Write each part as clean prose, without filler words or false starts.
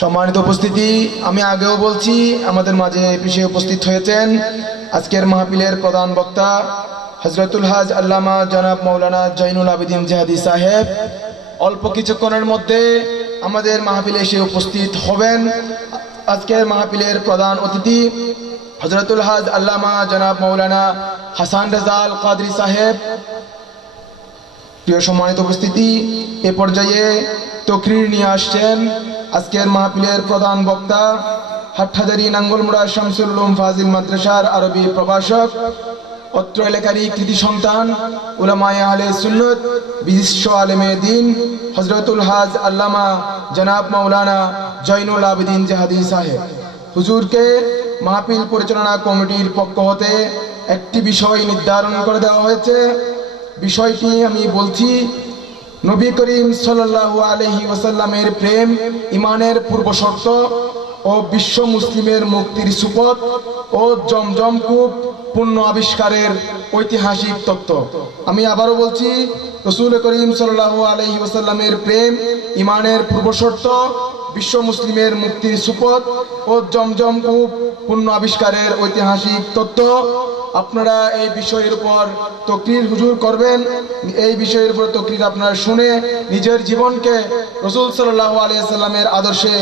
সম্মানিত উপস্থিতি, আমি আগেও বলছি আমাদের মাঝে বিষয়ে উপস্থিত হয়েছেন আজকের মাহফিলের প্রধান বক্তা হযরতুল হাজ আল্লামা জনাব মাওলানা জয়নুল আবেদিন জিহাদি সাহেব। অল্প কিছুক্ষণের মধ্যে আমাদের মাহফিলে এসে উপস্থিত হবেন। আজকের মাহফিলের প্রধান অতিথি হযরতুল হাজ আল্লামা জনাব মাওলানা হাসান রেজাল কাদরি সাহেব। প্রিয় সম্মানিত উপস্থিতি, এ পর্যায়ে তকরির নিয়ে আসছেন আজকের মাহফিলের প্রধান বক্তা হাটহাজারী নাঙ্গলমুড়া শামসুল উলুম ফাজিল মাদ্রাসার আরবি প্রভাষক, অত্র এলাকারই কৃতি সন্তান, উলামায়ে আহলে সুন্নাত, বিশিষ্ট আলেমে দ্বীন হযরতুল হাজ আল্লামা জনাব মাওলানা জয়নুল আবেদিন জিহাদি সাহেব। হুজুরকে মাহফিল পরিচালনা কমিটির পক্ষ হতে একটি বিষয় নির্ধারণ করে দেওয়া হয়েছে। বিষয়টি আমি বলছি, নবী করিম সাল্লাল্লাহু আলাইহি ওয়াসাল্লামের প্রেম ইমানের পূর্বশর্ত ও বিশ্ব মুসলিমের মুক্তির সুপথ ও জমজম কূপ পূর্ণ আবিষ্কারের ঐতিহাসিক তত্ত্ব। আমি আবারও বলছি, রাসূল করিম সাল্লাল্লাহু আলাইহি ওয়াসাল্লামের প্রেম ইমানের পূর্বশর্ত, বিশ্ব মুসলিমের মুক্তির সুপথ ও জমজম কূপ পূর্ণ আবিষ্কারের ঐতিহাসিক তত্ত্ব। আপনারা এই বিষয়ের উপর তকরির হুজুর করবেন। এই বিষয়ের উপর তকরির আপনারা শুনে নিজের জীবনকে রাসূল সাল্লাল্লাহু আলাইহি ওয়াসাল্লামের আদর্শে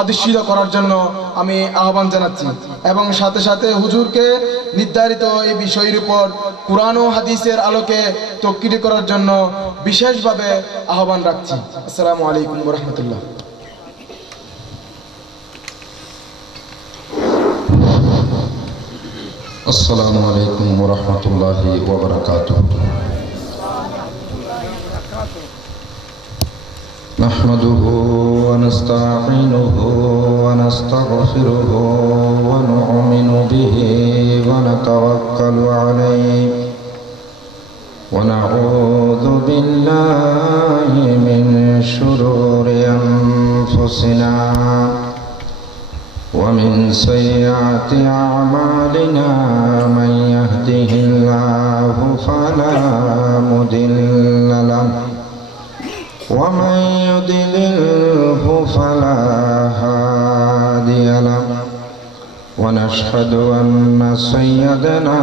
আদিষ্ঠিত করার জন্য আমি আহ্বান জানাচ্ছি এবং সাথে সাথে হুজুরকে নির্ধারিত এই বিষয়ের উপর কুরআন ও হাদিসের আলোকে তকরির করার জন্য বিশেষভাবে আহ্বান রাখছি। আসসালামু আলাইকুম ওয়া রাহমাতুল্লাহ। السلام عليكم ورحمة الله وبركاته. نحمده ونستعينه ونستغفره ونؤمن به ونتوكل عليه ونعوذ بالله من شرور أنفسنا ومن سيئات أعمالنا. من يهده الله فلا مضل له ومن يضلله فلا هادي له. ونشهد أن سيدنا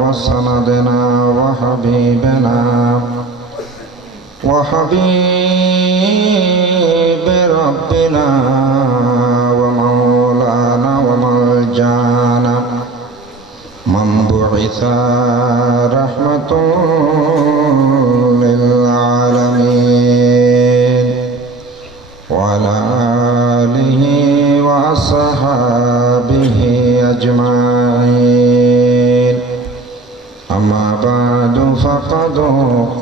وسندنا وحبيب ربنا ومرجانا من بعث رحمة للعالمين وعلى آله وأصحابه أجمعين. أما بعد فقد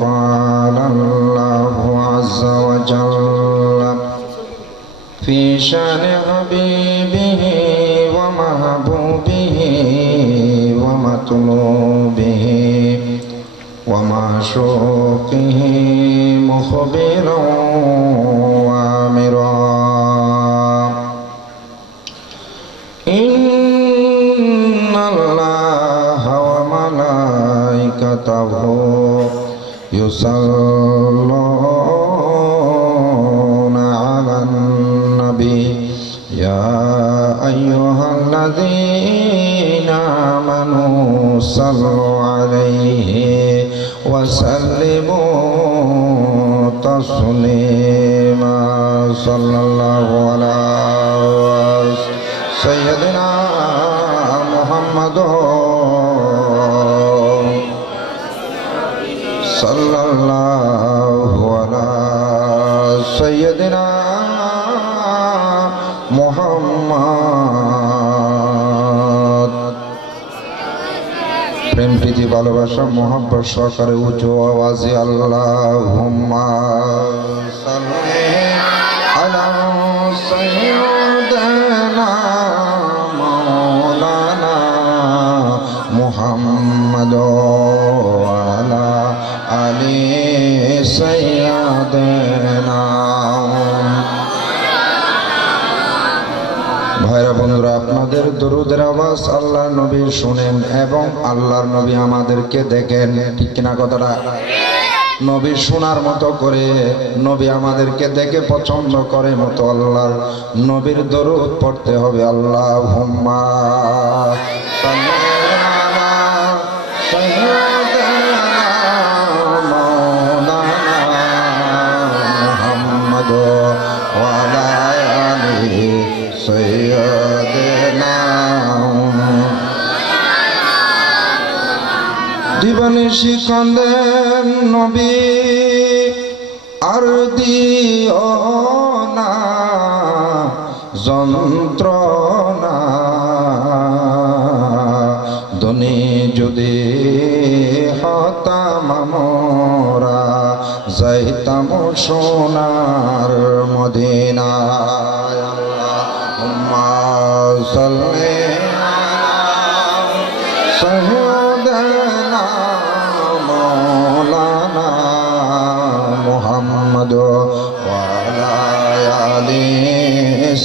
قال الله عز وجل في شأن حبيبه ومحبوبه ومطلوبه ومعشوقه مخبرا وآمرا: إن الله وملائكته يصلون على النبي يا أيها الذين آمنوا صلوا عليه وسلموا تسليما. صلى الله على سيدنا محمد صلى الله على سيدنا মোহাম্মদ। প্রেম প্রীতি ভালোবাসা মোহাব্বত সহকারে উঁচু আওয়াজে আল্লাহুম্মা সাল্লি আলা সাইয়্যিদিনা মাওলানা মুহাম্মদ ওয়া আলা আলি সাইয়্যিদিনা। ভাইরা বন্ধুরা, আপনাদের দরুদের আওয়াজ আল্লাহর নবী শুনেন এবং আল্লাহর নবী আমাদেরকে দেখেন, ঠিক কিনা কথাটা? নবী শোনার মতো করে, নবী আমাদেরকে দেখে পছন্দ করে মতো আল্লাহর নবীর দরুদ পড়তে হবে। আল্লাহুম্মা সাল্লি আলা সাইয়্যিদিনা মাওলানা মুহাম্মদ ওয়া আলা আলি সাইয়্যিদিনা। দিবানিশি কান্দেন নবী আর দিও না যন্ত্রণা, ধনী যদি হতাম আমরা যাইতাম সোনার মদিনায়। আল্লাহুম্মা সাল্লি সাইয়্যিদিনা মাওলানা মুহাম্মদ ওয়া আলা আলি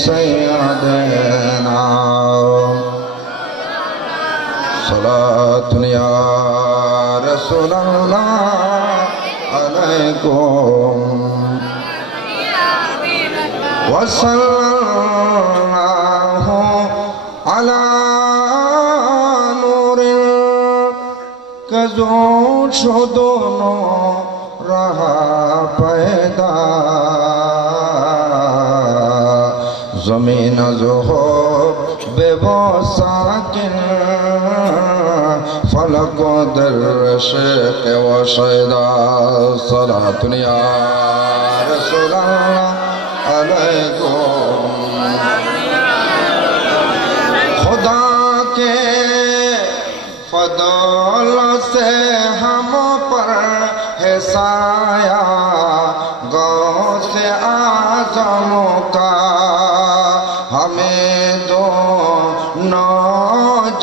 সাইয়্যিদিনা। সালাতুন ইয়া রাসূলুল্লাহ আলাইকুম ওয়া সাল্লাল্লাহু আলা जो दोनों रहा पैदा, जमीन जो हो बेबसाकिन फलक दर्श के वो शैदा। सलातुन या रसूलल्लाह अलैकुम। खुदा के फदल से हम पर है साया, गौसे आज़म का हमें दो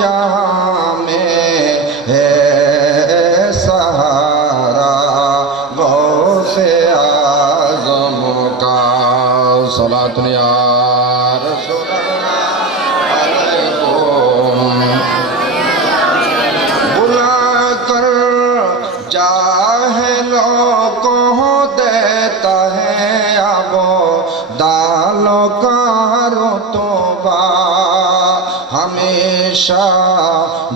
जहां में है सहारा, गौसे आज़म का। सलातुन या रसूलल्लाह अलैकुम। जाहिलों को देता है अब दालों का रुतबा, हमेशा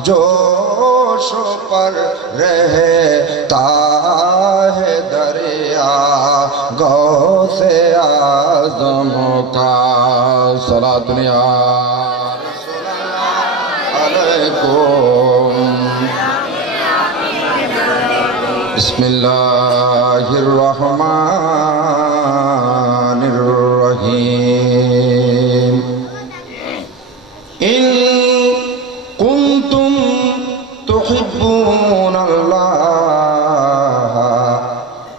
जोश पर रहता है दरिया, गौसे आज़म का। सलातुन या रसूलल्लाह अलैकुम। बिस्मिल्लाहिर्रहमानिर्रहीम। इन कुंतुम तुहिब्बूनल्लाह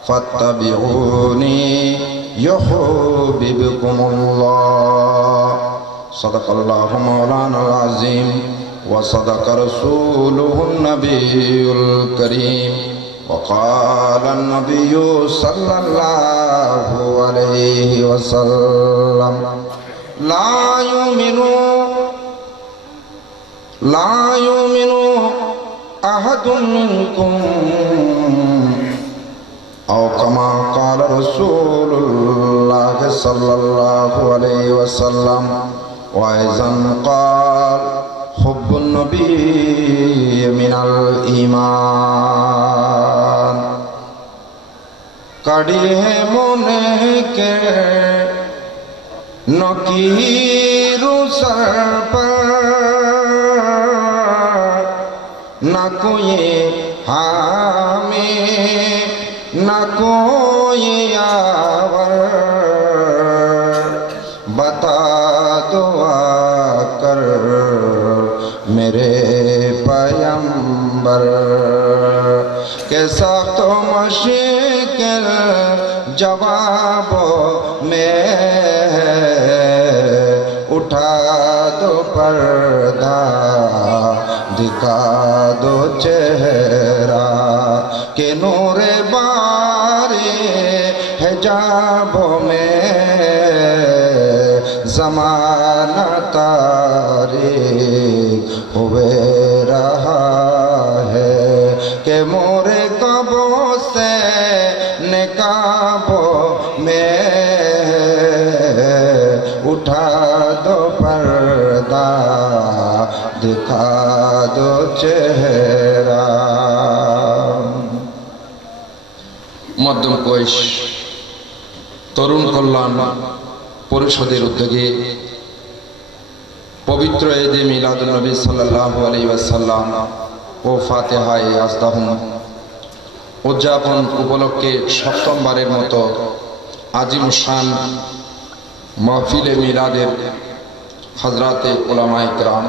फत्तबिऊनी युहिब्बुकुमुल्लाह। सदक़ल्लाहु मौलानाल अज़ीम व सदक़ रसूलुहुन नबियुल करीम। वक़ाल नबिय्यु सल्लल्लाहु अलैहि वसल्लम ला युमिनु अहदुम मिनकुम औ कमा क़ाल रसूलुल्लाह सल्लल्लाहु अलैहि वसल्लम व अयज़न क़ाल हुब्बुन नबी मिनल ईमान। कड़िए मोने के नकीरु सर पर न कोई हामी न कोई यावर, बता दो आकर मेरे पैगंबर के सख्त मुश्किल जवाबों में उठा दो पर्दा, दिखा दो चेहरा के नूरे बारे हिजाबों में ज़माना तारीख हुए रहा है कि मोरे कबों से उठा दो पर्दा दिखा दो चेहरा। মধ্যম কোয়েশ তরুণ কল্যাণ পরিষদের উদ্যোগে পবিত্র ঈদে মিলাদুন নবী সাল্লাল্লাহু আলাইহি ওয়াসাল্লাম ও ফাতিহায়ে আজদাহুম উদযাপন উপলক্ষে সপ্তমবারের মতো আজিমুশান মাহফিলে মিলাদের হযরতে উলামায়ে কেরাম,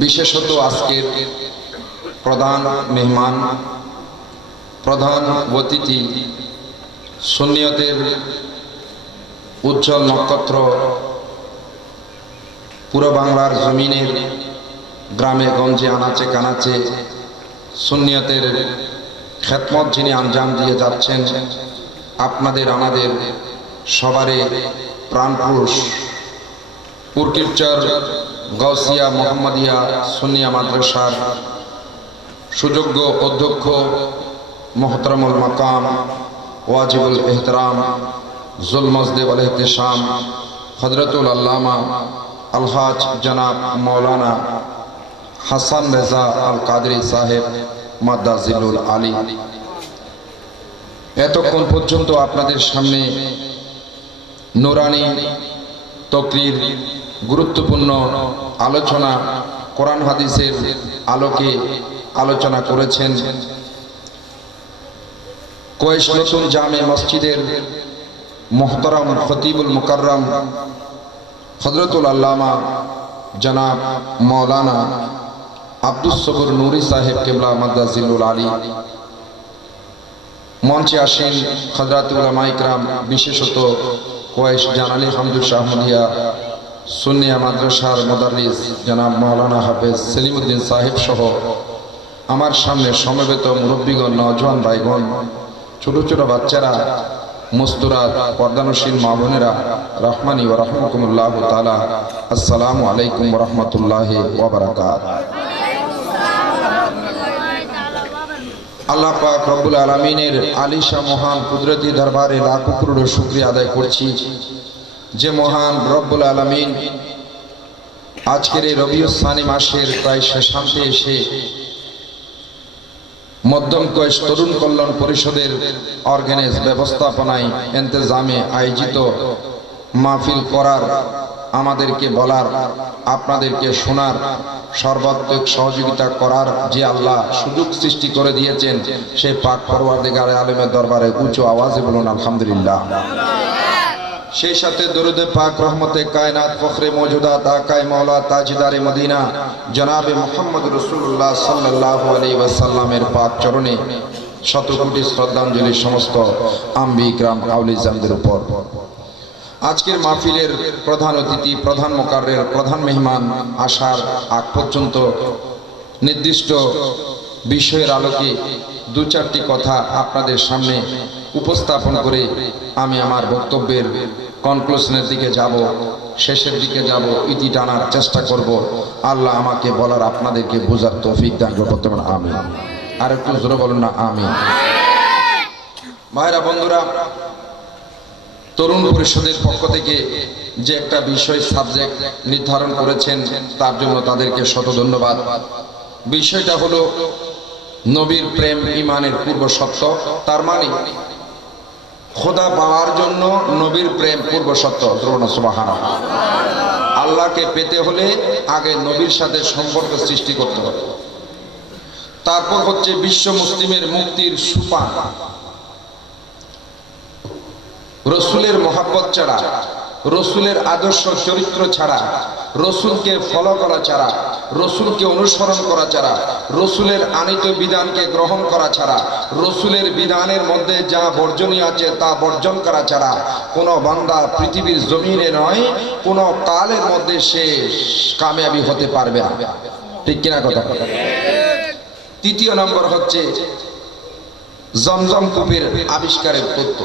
বিশেষত আজকের প্রধান মেহমান, প্রধান অতিথি, সুন্নিয়তের উজ্জ্বল নক্ষত্র, পুরো বাংলার জমিনের গ্রামে গঞ্জে আনাচে কানাচে সুন্নিয়তের খেদমত যিনি আঞ্জাম দিয়ে যাচ্ছেন, আপনাদের আমাদের সবারই প্রাণপুরুষ পুরকিরচর গাউসিয়া মোহাম্মদিয়া সুন্নিয়া মাদ্রাসার সুযোগ্য অধ্যক্ষ মোহতরমুল মাকাম ওয়াজিবুল এহতরাম জুল মজদেব আল ইহতিশাম হযরতুল আল্লামা আলহাজ জনাব মৌলানা হাসান রেজা আল কাদরি সাহেব মাদ্দাজিলুল আলী, এতক্ষণ পর্যন্ত আপনাদের সামনে নুরানি তকরির, গুরুত্বপূর্ণ আলোচনা, কোরআন হাদিসের আলোকে আলোচনা করেছেন কোয়েশ নতুন জামে মসজিদের মোহতারাম খতিবুল মুকাররম হযরতুল আল্লামা জনাব মৌলানা আব্দুস সবুর নুরি সাহেব কেবলা মাদ্দাজিলুল আলী। মঞ্চে আসেন হযরত উলামায়ে কেরাম, বিশেষত কোয়েশ জানালি হামদুস আহমদিয়া সুন্নিয়া মাদ্রাসার মুদাররিস জনাব মৌলানা হাফেজ সেলিমউদ্দিন সাহেব সহ আমার সামনে সমবেত মুরব্বীগণ, নওজোয়ান ভাইগণ, ছোট ছোট বাচ্চারা, মুস্তুরাত পর্দানশীল মা বোনেরা, রহমানি ওয়া রাহমাকুমুল্লাহ তাআলা, আসসালামু আলাইকুম ওয়া রাহমাতুল্লাহি ওয়া বারাকাতুহু। আল্লাহ পাক রব্বুল আলামিনের আলিশা মহান কুদরতি দরবারে লাখো কোটি শুকরিয়া আদায় করছি যে মহান রব্বুল আলামিন আজকের এই রবিউস সানি মাসের প্রায় শেষান্তে এসে মধ্যম কোয়েশ তরুণ কল্যাণ পরিষদের অর্গানাইজ ব্যবস্থাপনায় ইন্তেজামে আয়োজিত মাহফিল করার, আমাদেরকে বলার, আপনাদেরকে শোনার, সর্বাত্মক সহযোগিতা করার যে আল্লাহ সুযোগ সৃষ্টি করে দিয়েছেন, সেই পাক পরওয়ারদিগারে আলেমের দরবারে উঁচু আওয়াজে বলুন আলহামদুলিল্লাহ। সেই সাথে দরুদে পাক রহমতে কায়নাত ফখরে মওজুদাত আকায়ে মাওলা তাজদারে মদিনা জনাবে মুহাম্মদ রাসূলুল্লাহ সাল্লাল্লাহু আলাইহি ওয়াসাল্লামের পাক চরণে শত কোটি শ্রদ্ধাঞ্জলি সমস্ত আম্বিয়া কিরাম আউলিয়া জামদের উপর। আজকের মাহফিলের প্রধান অতিথি, প্রধান মুকাররের, প্রধান মেহমান আসার আগ পর্যন্ত নির্দিষ্ট বিষয়ের আলোকে দু চারটি কথা আপনাদের সামনে উপস্থাপন করে আমি আমার বক্তব্যের কনক্লুশনের দিকে যাব, শেষের দিকে যাব, ইতি টানার চেষ্টা করব। আল্লাহ আমাকে বলার, আপনাদেরকে বোঝার তৌফিক দান করুন, আমিন। আর একটু জোরে বলুন না আমিন। ভাইরা বন্ধুরা, তরুণ পরিষদের পক্ষ থেকে যে একটা বিষয় সাবজেক্ট নির্ধারণ করেছেন, তার জন্য তাদেরকে শত ধন্যবাদ। বিষয়টা হলো নবীর প্রেম ইমানের পূর্ব শর্ত। তার মানে খোদা পাওয়ার জন্য নবীর প্রেম পূর্ব শর্ত। সুবহানাল্লাহ। আল্লাহকে পেতে হলে আগে নবীর সাথে সম্পর্ক সৃষ্টি করতে হবে। তারপর হচ্ছে বিশ্ব মুসলিমের মুক্তির সুপান। রসুলের মহাব্বত ছাড়া, রসুলের আদর্শ চরিত্র ছাড়া, রসুলকে ফলো করা ছাড়া, রসুলকে অনুসরণ করা ছাড়া, রসুলের আনিত বিধানকে গ্রহণ করা ছাড়া, রসুলের বিধানের মধ্যে যা বর্জনীয় আছে তা বর্জন করা ছাড়া কোনো বান্দা পৃথিবীর জমিনে নয়, কোনো কালের মধ্যে সে কামিয়াবি হতে পারবে না। ঠিক কিনা কথা? তৃতীয় নম্বর হচ্ছে জমজম কূপের আবিষ্কারের তথ্য।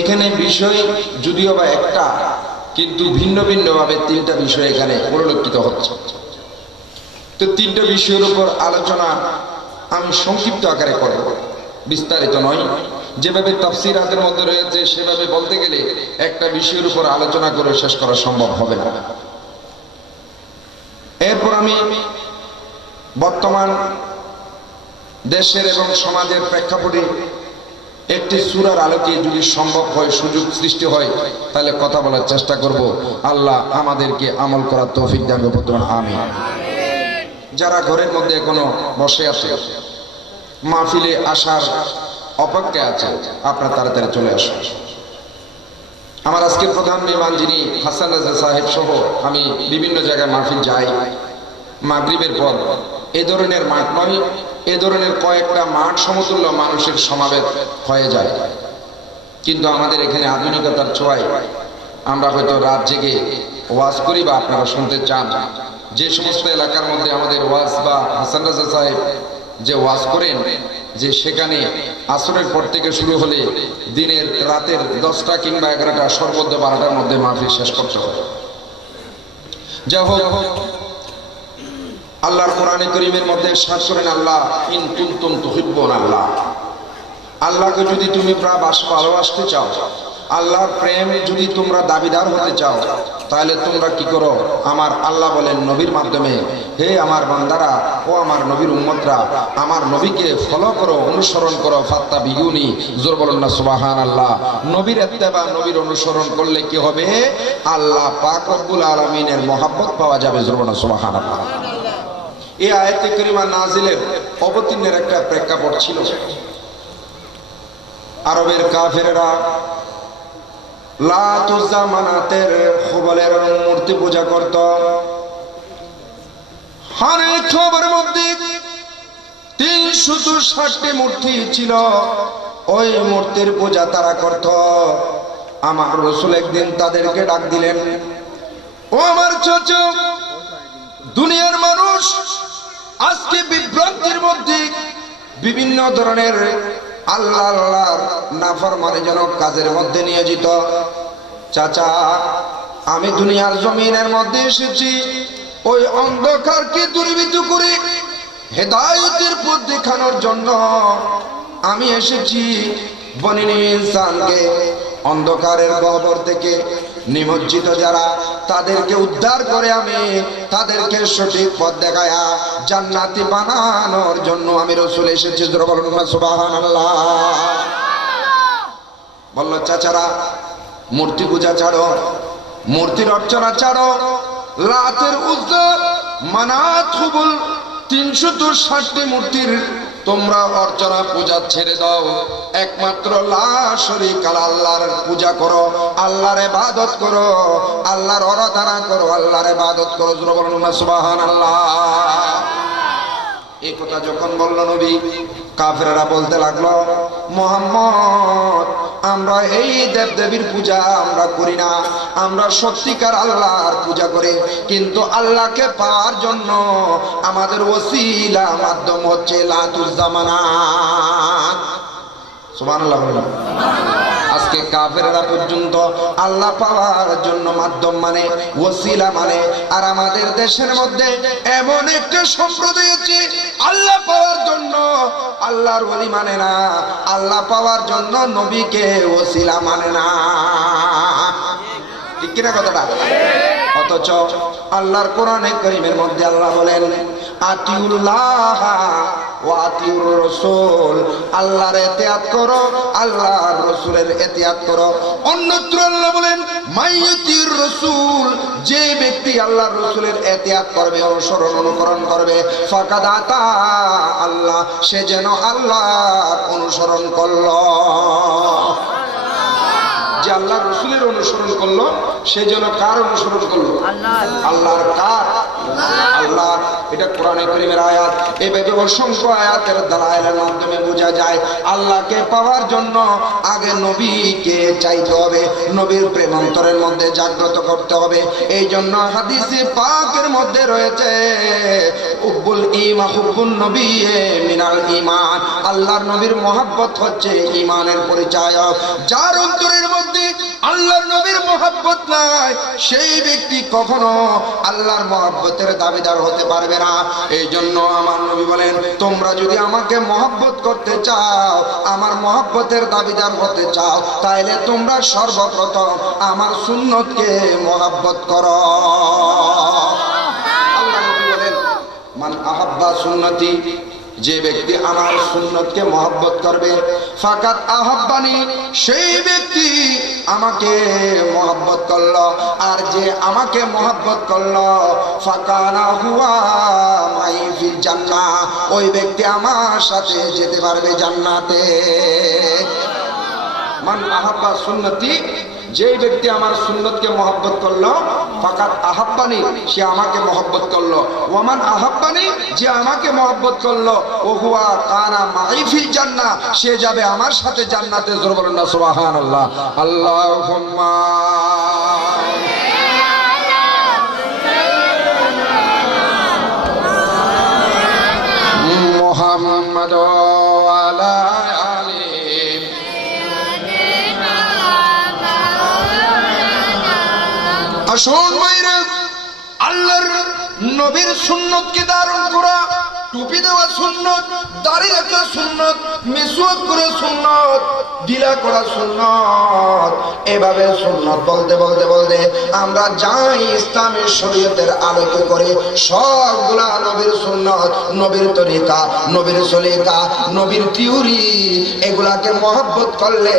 এখানে বিষয় যদিও বা একটা, কিন্তু ভিন্ন ভিন্ন ভাবে তিনটা বিষয় এখানে পরিলক্ষিত হচ্ছে। তো তিনটা বিষয়ের উপর আলোচনা আমি সংক্ষিপ্ত আকারে করব, বিস্তারিত নয়। যেভাবে তাফসীরাতের মধ্যে রয়েছে সেভাবে বলতে গেলে একটা বিষয়ের উপর আলোচনা করে শেষ করা সম্ভব হবে না। এরপর আমি বর্তমান দেশের এবং সমাজের প্রেক্ষাপটে একটি সূরার আলোকে যদি সম্ভব হয়, সুযোগ সৃষ্টি হয়, তাহলে কথা বলার চেষ্টা করব। আল্লাহ আমাদেরকে আমল করার তৌফিক দান করুন, আমিন। যারা ঘরের মধ্যে এখনো বসে আছে, মাহফিলে আসার অপেক্ষায় আছে, আপনারা তাড়াতাড়ি চলে আসুন। আমার আজকের প্রধান মেহমান যিনি হাসান রাজা সাহেব সহ আমি বিভিন্ন জায়গায় মাহফিল যাই, মাগরিবের পর এ ধরনের মাঠ নয়, এ ধরনের কয়েকটা মাঠ সমতুল্য মানুষের সমাবেশ হয়ে যায়। কিন্তু আমাদের এখানে আধুনিকতার ছোঁয়ায় আমরা হয়তো রাত জেগে ওয়াজ করি বা আপনারা শুনতে চান। যে সমস্ত এলাকার মধ্যে আমাদের ওয়াজ বা হাসান রাজা সাহেব যে ওয়াজ করেন, যে সেখানে আসরের পর থেকে শুরু হলে দিনের রাতের 10টা কিংবা 11টা, সর্বোচ্চ 12টার মধ্যে মাহফিল শেষ করতে হবে। যা হোক, আল্লাহর কোরআনে কারীমের মধ্যে ইরশাদ করেন, আল্লাহ ইন কুনতুম তুহিব্বুন আল্লাহ, আল্লাহকে যদি তুমি ভালোবাসতে চাও, আল্লাহর প্রেম যদি তোমরা দাবিদার হতে চাও, তাহলে তোমরা কি করো? আমার আল্লাহ বলেন নবীর মাধ্যমে, হে আমার বান্দারা ও আমার নবীর উম্মতরা, আমার নবীকে ফলো করো, অনুসরণ করো। ফাত্তাবিউনি, জোর বলুন না সুবহানাল্লাহ। নবীর ইত্তেবা, নবীর অনুসরণ করলে কি হবে? আল্লাহ পাক রব্বুল আলামিনের মহব্বত পাওয়া যাবে, জোর বলুন না সুবহানাল্লাহ। এই আয়াতে কারিমা নাজিলের অবতীর্ণের একটা প্রেক্ষাপট ছিল। আরবের কাফেররা লাত উজ্জা মানাতের হুবলের মূর্তি পূজা করত। হারের খবরের মধ্যে 360টি মূর্তি ছিল, ওই মূর্তির পূজা তারা করত। আমার রাসূল একদিন তাদেরকে ডাক দিলেন, ও আমার চাচা, দুনিয়ার মানুষ আজকে বিভ্রান্তির মধ্যে বিভিন্ন ধরনের আল্লাহর নাফরমানিজনক কাজের মধ্যে নিয়োজিত। চাচা, আমি দুনিয়ার জমিনের মধ্যে এসেছি ওই অন্ধকারকে দূরীভূত করে হেদায়েতের পথ দেখানোর জন্য। আমি এসেছি বনী ইনসানকে অন্ধকারের গহ্বর থেকে নিমজ্জিত যারা, তাদেরকে উদ্ধার করে আমি তাদেরকে সঠিক পথ দেখায়া জান্নাতি বানানোর জন্য আমি রাসূল এসেছি। বলুন না সুবহানাল্লাহ। বলল, চাচারা মূর্তি পূজা ছাড়ো, মূর্তির অর্চনা ছাড়ো, লাতের উজ্জা মানাত হুবল 360টি মূর্তির তোমরা অর্চনা পূজা ছেড়ে দাও, একমাত্র লা শরীকা আল্লাহর পূজা করো, আল্লাহর ইবাদত করো, আল্লাহর আরাধনা করো, আল্লাহর ইবাদত করো। জোরে বলুন না সুবহানাল্লাহ। এই কথা যখন বলল নবী, কাফেররা বলতে লাগলো, মুহাম্মদ, আমরা এই দেবদেবীর পূজা আমরা করি না, আমরা সত্যিকার আল্লাহর পূজা করি। কিন্তু আল্লাহকে পাওয়ার জন্য আমাদের ওসিলা মাধ্যম হচ্ছে লাতুজ জামানাত। সুবহানাল্লাহ। আজকে কাফেররা পর্যন্ত আল্লাহ পাওয়ার জন্য মাধ্যম মানে, ওসিলা মানে। আর আমাদের দেশের মধ্যে এমন একটা সম্প্রদায় আছে, আল্লাহ পাওয়ার জন্য আল্লাহর ওলি মানে না, আল্লাহ পাওয়ার জন্য নবীকে ওসিলা মানে না। ঠিক কিনা কথাটা? অথচ আল্লাহর কোরআনে কারীমের মধ্যে আল্লাহ বলেন, আতিউল্লাহ ওয়া আতিউর রাসূল, আল্লাহর ইতিআত করো, আল্লাহর রাসূলের ইতিআত করো। অন্যত্র আল্লাহ বলেন, মাইয়াতির রাসূল, যে ব্যক্তি আল্লাহর রাসূলের ইতিআত করবে, অনুসরণ অনুকরণ করবে, ফাকাদ আতা আল্লাহ, সে যেন আল্লাহর অনুসরণ করলো। যে আল্লাহ রাসূলের অনুসরণ করলো, সে যেন কার অনুসরণ করলো? আল্লাহর। কার? আল্লাহ। এটা কোরআনে কারীমের আয়াত। এভাবে অসংখ্য আয়াতের দালাইলের মাধ্যমে বোঝা যায় আল্লাহকে পাওয়ার জন্য আগে নবীকে চাইতে হবে, নবীর প্রেম অন্তরের মধ্যে জাগ্রত করতে হবে। এই জন্য হাদিসে পাকের মধ্যে রয়েছে, হুব্বুল ঈমান, হুব্বুন নবী মিনাল ঈমান, আল্লাহর নবীর মহব্বত হচ্ছে ঈমানের পরিচয়। যার অন্তরের মধ্যে আল্লাহর নবীর মহব্বত নাই, সেই ব্যক্তি কখনো আল্লাহর মহব্বতের দাবিদার হতে পারবে না। এই জন্য আমার নবী বলেন, তোমরা যদি আমাকে মহব্বত করতে চাও, আমার মহব্বতের দাবিদার হতে চাও, তাইলে তোমরা সর্বপ্রথম আমার সুন্নতকে মহব্বত করো। আল্লাহ নবী বলেন, মান আহাব্বা সুন্নতি, যে ব্যক্তি আমার সুন্নতকে মহব্বত করবে, ফাকাত আহাব্বানি, সেই ব্যক্তি আমাকে মহব্বত করলো। আর যে আমাকে মহব্বত করলো, ফাকানা হুয়া মাই ফিল জান্নাহ, ওই ব্যক্তি আমার সাথে যেতে পারবে জান্নাতে। মান আহাব্বা সুন্নতি, যেই ব্যক্তি আমার সুন্নতকে মহব্বত করলো, ফাকাত আহাব্বানি, সে আমাকে মহব্বত করলো। ওয়ামান আহাব্বানি, যে আমাকে মহব্বত করলো, ও হুয়া কানা মাই ফিল জান্নাহ, সে যাবে আমার সাথে জান্নাতে। জোরে বলেন না সুবহানাল্লাহ। আল্লাহুম্মা মুহাম্মাদ আলা আলি। আসুন ভাইরা, আল্লাহর নবীর সুন্নতকে ধারণ করা, টুপি দেওয়া সুন্নত, দাড়ি রাখা সুন্নত, মিসওয়াক করা সুন্নত, গিলা করা সুন্নত। এভাবে সুন্নত বলতে বলতে বলতে আমরা যাই ইসলামের শরীয়তের আলোকে করে সবগুলা নবীর সুন্নত, নবীর তরিকা, নবীর সলিকা, নবীর থিওরি, এগুলাকে মহব্বত করলে,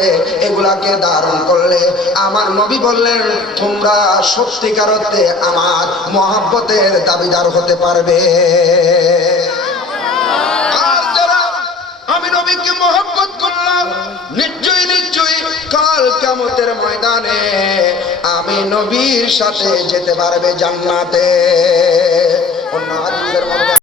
এগুলাকে ধারণ করলে, আমার নবী বললেন, তোমরা সত্যিকার অর্থে আমার মহব্বতের দাবিদার হতে পারবে। আর যারা আমি নবীকে মহব্বত করলাম, নিশ্চয়ই নিশ্চয়ই কাল কিয়ামতের ময়দানে আমি নবীর সাথে যেতে পারবে জান্নাতে। অন্য হাদিসের মধ্যে